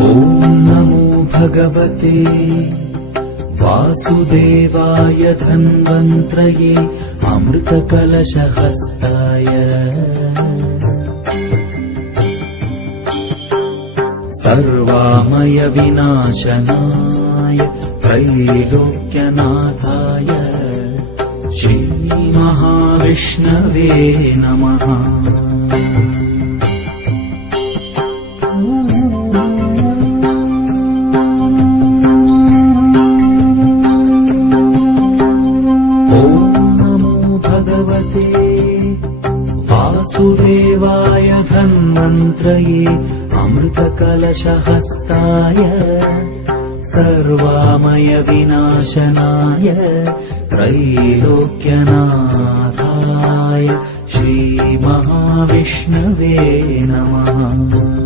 नमो भगवते वासुदेवाय धन्वन्त्रये अमृतकलशहस्ताय सर्वामय विनाशनाय त्रैलोक्यनाथाय श्रीमहाविष्णवे नमः। वासुदेवाय धन्वन्त्रये अमृतकलशहस्ताय सर्वामय विनाशनाय त्रैलोक्यनाथाय श्रीमहाविष्णवे नमः।